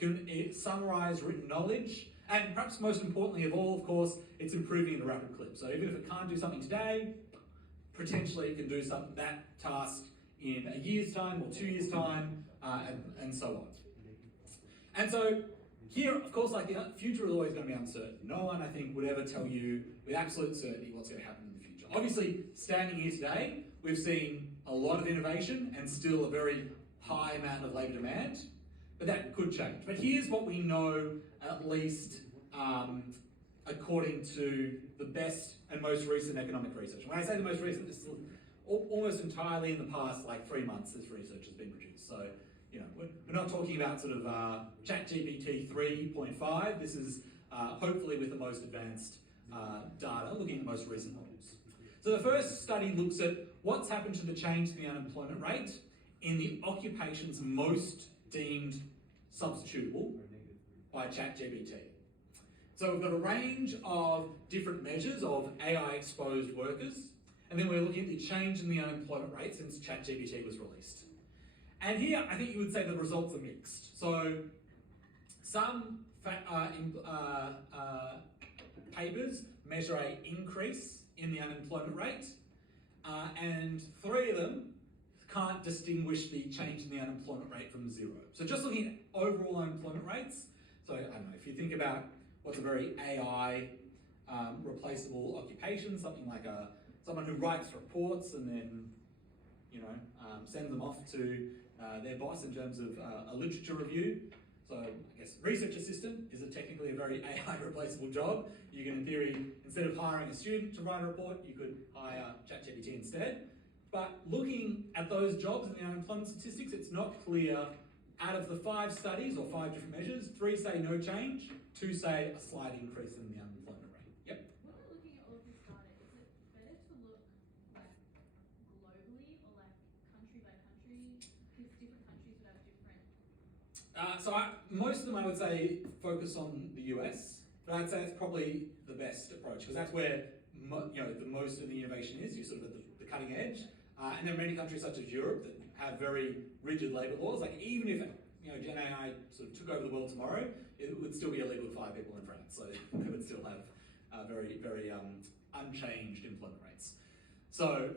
can summarize written knowledge, and perhaps most importantly of all, of course, it's improving at a rapid clip. So even if it can't do something today, potentially it can do that task in a year's time or 2 years' time, and so on. And so here, of course, like the future is always going to be uncertain. No one, I think, would ever tell you with absolute certainty what's going to happen in the future. Obviously, standing here today, we've seen a lot of innovation and still a very high amount of labour demand, but that could change. But here's what we know, at least according to the best and most recent economic research. When I say the most recent, this is almost entirely in the past 3 months this research has been produced. So, we're not talking about sort of ChatGPT 3.5. This is hopefully with the most advanced data, looking at the most recent models. So the first study looks at what's happened to the change in the unemployment rate in the occupations most deemed substitutable by ChatGPT. So we've got a range of different measures of AI-exposed workers, and then we're looking at the change in the unemployment rate since ChatGPT was released. And here, I think you would say the results are mixed. So some papers measure an increase in the unemployment rate, and 3 of them can't distinguish the change in the unemployment rate from 0. So just looking at overall unemployment rates, so I don't know, if you think about what's a very AI replaceable occupation, something like someone who writes reports and then sends them off to their boss in terms of a literature review. So I guess research assistant is technically a very AI replaceable job. You can, in theory, instead of hiring a student to write a report, you could hire ChatGPT instead. But looking at those jobs in the unemployment statistics, it's not clear. Out of the 5 studies or 5 different measures, 3 say no change, 2 say a slight increase in the unemployment rate. Yep. When we're looking at all of this data, is it better to look globally or country by country? Because different countries would have different. Most of them I would say focus on the US, but I'd say it's probably the best approach because that's where the most of the innovation is. You're sort of at the cutting edge. And there are many countries such as Europe that have very rigid labour laws. Like even if Gen AI sort of took over the world tomorrow, it would still be illegal to fire people in France. So they would still have very, very unchanged employment rates. So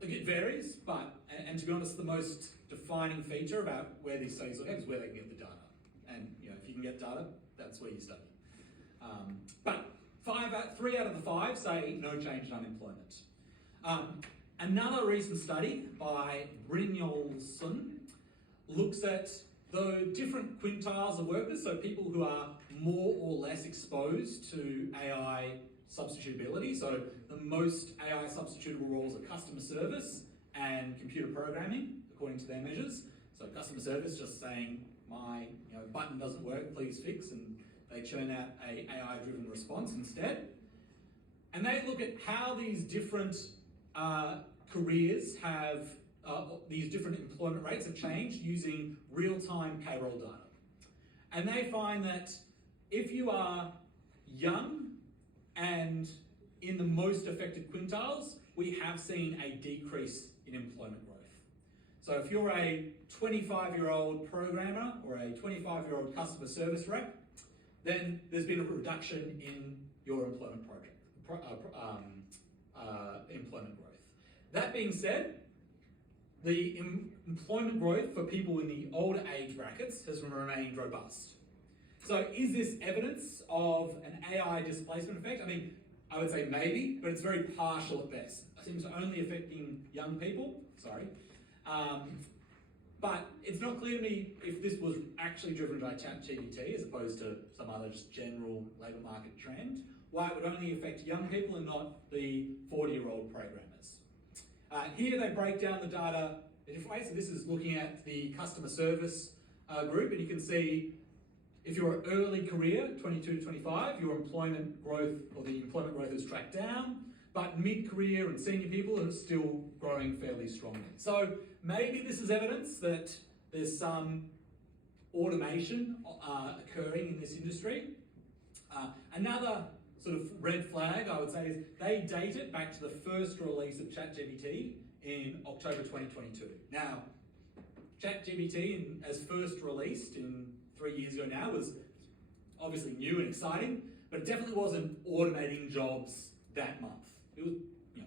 it varies, but and to be honest, the most defining feature about where these studies look at is where they can get the data. And if you can get data, that's where you study. But 3 out of the 5 say no change in unemployment. Another recent study by Brynjolfsson looks at the different quintiles of workers, so people who are more or less exposed to AI substitutability. So the most AI substitutable roles are customer service and computer programming, according to their measures. So customer service, just saying my button doesn't work, please fix, and they churn out a AI-driven response instead. And they look at how these different careers have, these different employment rates have changed using real-time payroll data. And they find that if you are young and in the most affected quintiles, we have seen a decrease in employment growth. So if you're a 25-year-old programmer or a 25-year-old customer service rep, then there's been a reduction in your employment employment growth. That being said, the employment growth for people in the older age brackets has remained robust. So is this evidence of an AI displacement effect? I mean, I would say maybe, but it's very partial at best. It seems only affecting young people, but it's not clear to me if this was actually driven by ChatGPT as opposed to some other just general labour market trend, why it would only affect young people and not the 40-year-old programmers. Here they break down the data in different ways. So this is looking at the customer service group, and you can see if you're early career, 22 to 25, your employment growth or the employment growth has tracked down, but mid-career and senior people are still growing fairly strongly. So maybe this is evidence that there's some automation occurring in this industry. Another sort of red flag, I would say, is they date it back to the first release of ChatGPT in October 2022. Now, ChatGPT, as first released in 3 years ago now was obviously new and exciting, but it definitely wasn't automating jobs that month. It was,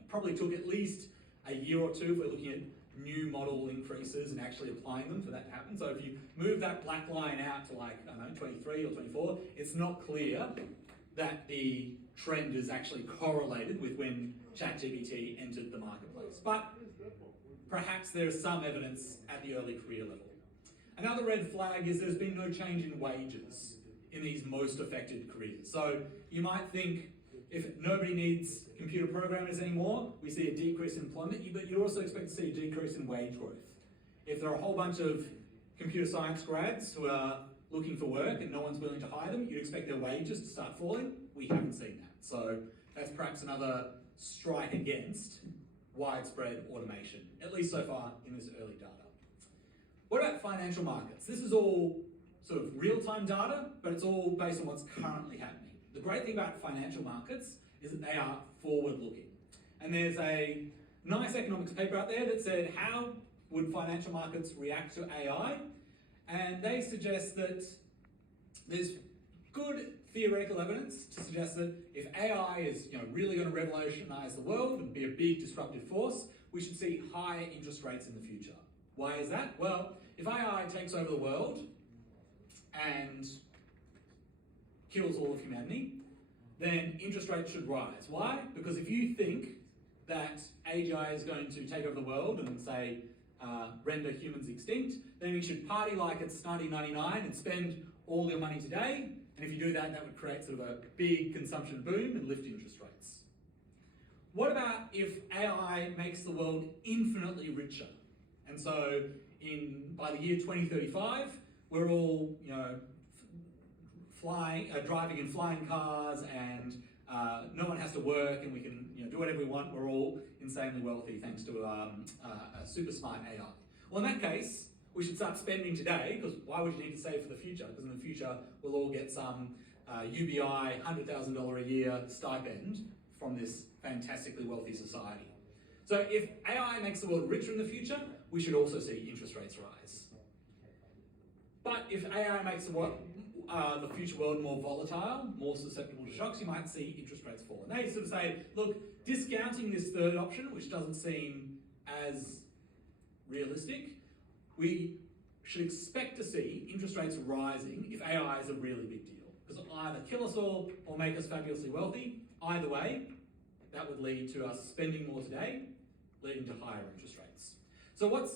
probably took at least a year or two if we're looking at new model increases and actually applying them for that to happen. So if you move that black line out to like, I don't know, 23 or 24, it's not clear that the trend is actually correlated with when ChatGPT entered the marketplace. But perhaps there's some evidence at the early career level. Another red flag is there's been no change in wages in these most affected careers. So you might think if nobody needs computer programmers anymore, we see a decrease in employment, but you also expect to see a decrease in wage growth. If there are a whole bunch of computer science grads who are looking for work and no one's willing to hire them, you'd expect their wages to start falling. We haven't seen that. So that's perhaps another strike against widespread automation, at least so far in this early data. What about financial markets? This is all sort of real-time data, but it's all based on what's currently happening. The great thing about financial markets is that they are forward-looking. And there's a nice economics paper out there that said, how would financial markets react to AI? And they suggest that there's good theoretical evidence to suggest that if AI is really going to revolutionize the world and be a big disruptive force, we should see higher interest rates in the future. Why is that? Well, if AI takes over the world and kills all of humanity, then interest rates should rise. Why? Because if you think that AGI is going to take over the world and say, render humans extinct, then we should party like it's 1999 and spend all your money today. And if you do that, that would create sort of a big consumption boom and lift interest rates. What about if AI makes the world infinitely richer? And so by the year 2035, we're all driving in flying cars, and no one has to work, and we can do whatever we want. We're all insanely wealthy thanks to a super smart AI. Well, in that case, we should start spending today, because why would you need to save for the future? Because in the future, we'll all get some UBI $100,000 a year stipend from this fantastically wealthy society. So if AI makes the world richer in the future, we should also see interest rates rise. But if AI makes the future world more volatile, more susceptible to shocks, you might see interest rates fall. And they sort of say, look, discounting this third option, which doesn't seem as realistic, we should expect to see interest rates rising if AI is a really big deal. Because it'll either kill us all or make us fabulously wealthy. Either way, that would lead to us spending more today, leading to higher interest rates. So what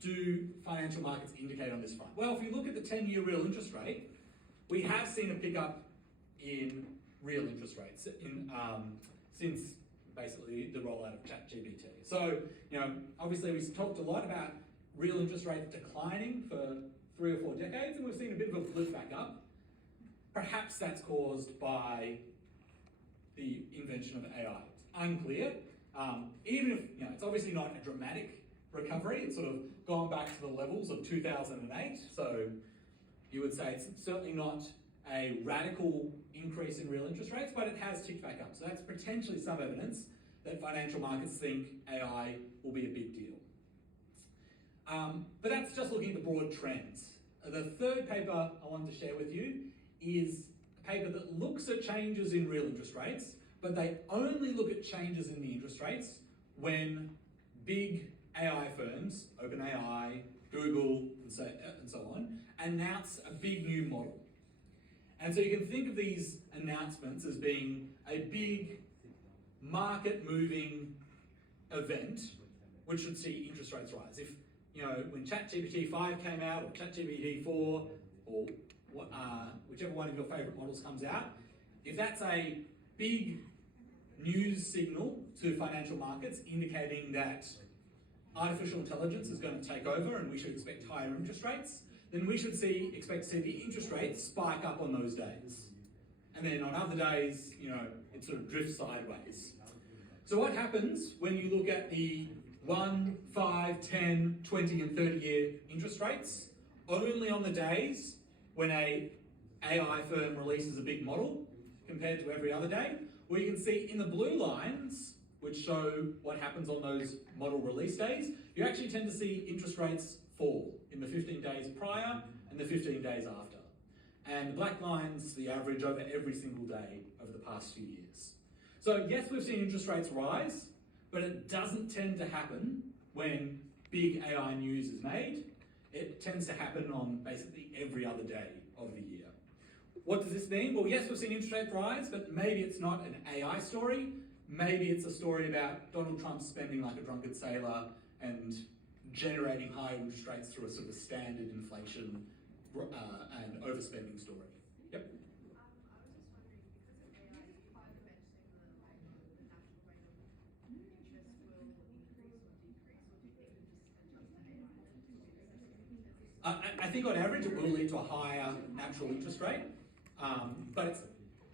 do financial markets indicate on this front? Well, if you look at the 10-year real interest rate, we have seen a pickup in real interest rates since basically the rollout of ChatGPT. So, obviously we've talked a lot about real interest rates declining for 3 or 4 decades, and we've seen a bit of a blip back up. Perhaps that's caused by the invention of AI. It's unclear. Even if, it's obviously not a dramatic recovery, it's sort of gone back to the levels of 2008. So you would say it's certainly not a radical increase in real interest rates, but it has ticked back up. So that's potentially some evidence that financial markets think AI will be a big deal. But that's just looking at the broad trends. The third paper I wanted to share with you is a paper that looks at changes in real interest rates, but they only look at changes in the interest rates when big AI firms, OpenAI, Google, and so on, announce a big new model. And so you can think of these announcements as being a big market-moving event which should see interest rates rise. If, when ChatGPT 5 came out, or ChatGPT 4, or whichever one of your favorite models comes out, if that's a big news signal to financial markets indicating that artificial intelligence is going to take over and we should expect higher interest rates, then we should expect to see the interest rates spike up on those days. And then on other days, it sort of drifts sideways. So what happens when you look at the 1, 5, 10, 20 and 30-year interest rates? Only on the days when a AI firm releases a big model compared to every other day, where you can see in the blue lines, which show what happens on those model release days, you actually tend to see interest rates fall in the 15 days prior and the 15 days after. And the black line's the average over every single day over the past few years. So yes, we've seen interest rates rise, but it doesn't tend to happen when big AI news is made. It tends to happen on basically every other day of the year. What does this mean? Well, yes, we've seen interest rates rise, but maybe it's not an AI story. Maybe it's a story about Donald Trump spending like a drunken sailor and generating high interest rates through a sort of standard inflation and overspending story. Yep. I think on average it will lead to a higher natural interest rate, but it's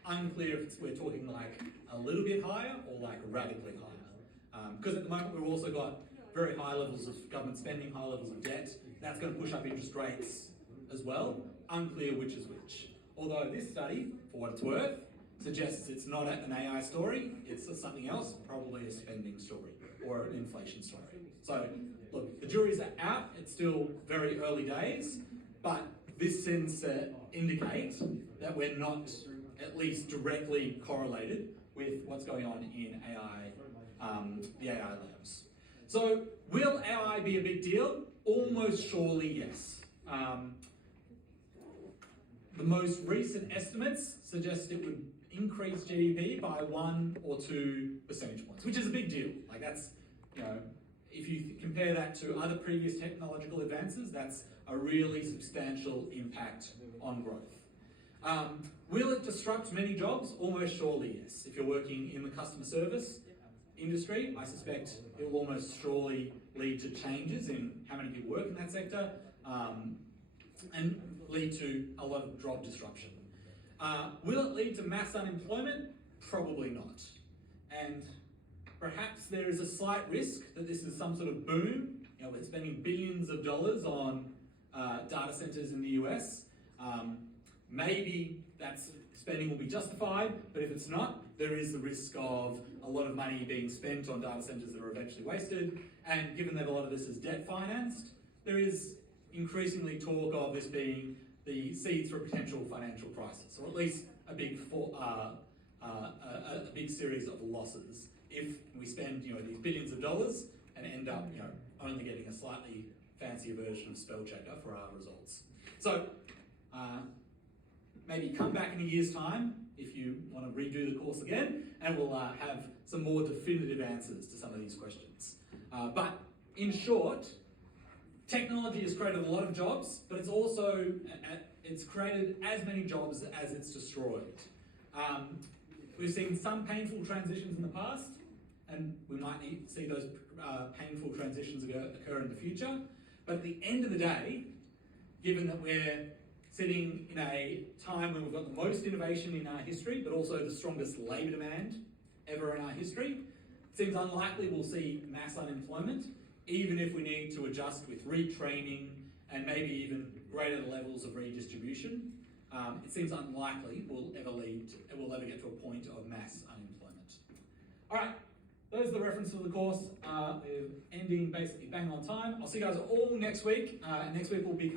unclear if we're talking like a little bit higher or like radically higher. Because at the moment we've also got very high levels of government spending, high levels of debt. That's going to push up interest rates as well. Unclear which is which. Although this study, for what it's worth, suggests it's not an AI story, it's something else, probably a spending story or an inflation story. So look, the jury's out, it's still very early days, but this seems to indicate that we're not at least directly correlated with what's going on in AI, the AI labs. So will AI be a big deal? Almost surely yes. The most recent estimates suggest it would increase GDP by 1 or 2 percentage points, which is a big deal. Like that's, you know, if you compare that to other previous technological advances, that's a really substantial impact on growth. Will it disrupt many jobs? Almost surely yes. If you're working in the customer service industry, I suspect it will almost surely lead to changes in how many people work in that sector and lead to a lot of job disruption. Will it lead to mass unemployment? Probably not. And perhaps there is a slight risk that this is some sort of boom. You know, we're spending billions of dollars on data centers in the US. Maybe that spending will be justified, but if it's not, there is the risk of a lot of money being spent on data centers that are eventually wasted. And given that a lot of this is debt financed, there is increasingly talk of this being the seeds for a potential financial crisis, or at least a big series of losses if we spend, you know, these billions of dollars and end up, you know, only getting a slightly fancier version of spell checker for our results. So maybe come back in a year's time if you want to redo the course again, and we'll have some more definitive answers to some of these questions. But in short, technology has created a lot of jobs, but it's also it's created as many jobs as it's destroyed. We've seen some painful transitions in the past, and we might see those painful transitions occur in the future. But at the end of the day, given that we're sitting in a time when we've got the most innovation in our history, but also the strongest labour demand ever in our history, it seems unlikely we'll see mass unemployment, even if we need to adjust with retraining and maybe even greater levels of redistribution. It seems unlikely we'll ever get to a point of mass unemployment. All right, those are the references for the course. We're ending basically bang on time. I'll see you guys all next week. And next week will be